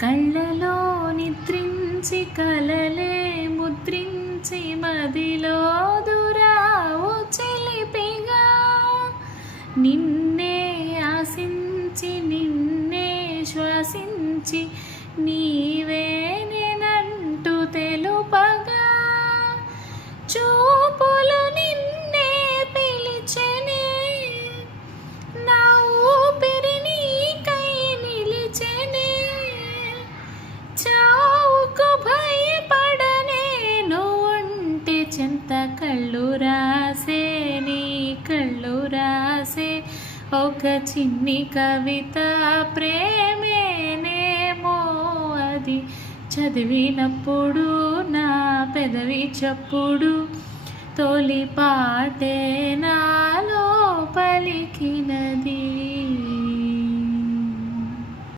కళ్ళలో నిద్రించి కలలే ముద్రించి మదిలో దురావు చెలిపిగా నిన్నే ఆశించి నిన్నే శ్వాసించి నీవే నేనంటూ తెలుపగా చూపులు నిన్నే పిలిచెనే నా ఊపిరి నీకై నిలిచెనే చావుకు భయపడనే నువ్వుంటే చెంత కళ్ళు రాసే నీ కళ్ళు రాసే ఒక చిన్ని కవిత ప్రేమేనేమో అది చదివినప్పుడు నా పెదవి చప్పుడు తొలి పాటే నాలో పలికినది.